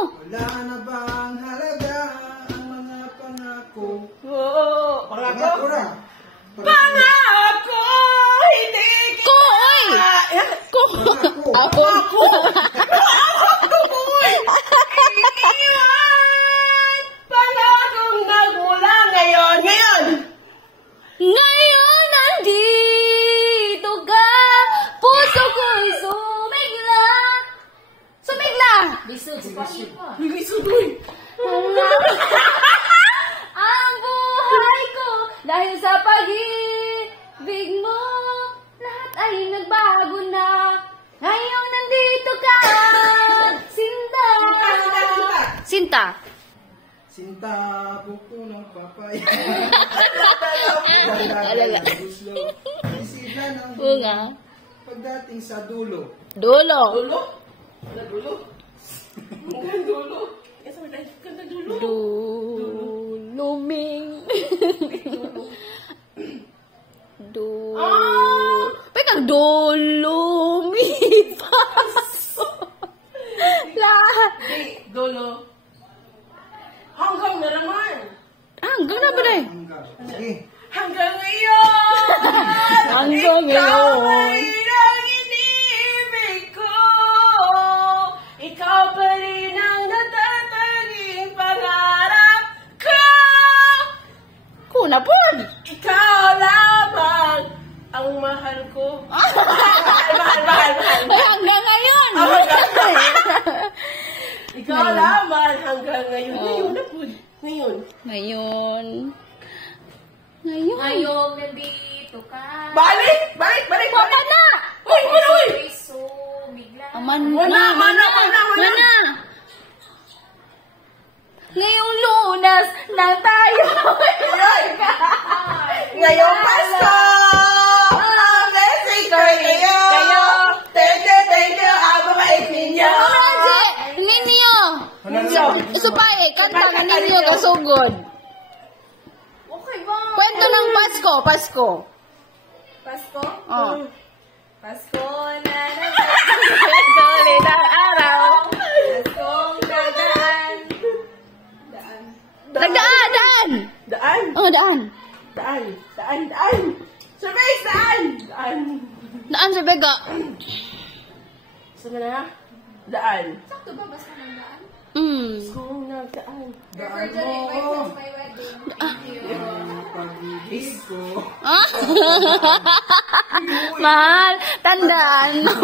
Wala na bang halaga ang mga pangako? Oo. Pangako na. Pangako! Hindi kita! Pangako. Pangako! Iniwan! Palagong nagmula ngayon! Ngayon, nandito ka. Puso ko'y sumigla. Sumigla! Bigisudoy! Ang buhay ko dahil sa pag-ibig mo, lahat ay nagbago na. Ngayon, nandito ka. Sinta. Sinta. Sinta, buko ng papaya. Alala. Isida ng Oo nga. pagdating sa dulo. Dulo. Dulo? Wala dulo? Hanggang dulo? Yes, wala. Hanggang dulo? Duluming. Pekang dulumipas. Lahat. Dulo. Hanggang na naman. Hanggang na ba rin? Sige. Hanggang ngayon! Hanggang Ikaw ngayon. ay ang inibig ko. Ikaw pa rin ang natatanging pangarap ko. Kuna po. Ikaw lamang ang mahal ko. Mahal. Hanggang ngayon. Ikaw lamang hanggang ngayon. Ngayon na po. Ngayon. Ngayon. Ngayong nandito ka. Balik! Papa na! Uy! Piso, bigla. Aman Wala. Ngayong Lunas lang tayo. Ngayong Pasko! Ang blessing ko kayo! Thank you! Ang mabait ninyo! Ninyo. Isa pa kanta ka ninyo kasugod. Okay ba? Kwento ng Pasko. Pasko? Oh. Pasko na Kwento ulit ang araw. Paskong dadaan. Daan. Daan! Oh, daan. Daan! Service! Daan! Daan sa Bega. Saan na? Daan. Sakto ba basta ng daan? Kung nagdaan. Daan Refer to the mo. invite my wedding. Thank you. Ang pag-ibig ko. Mahal, tandaan mo.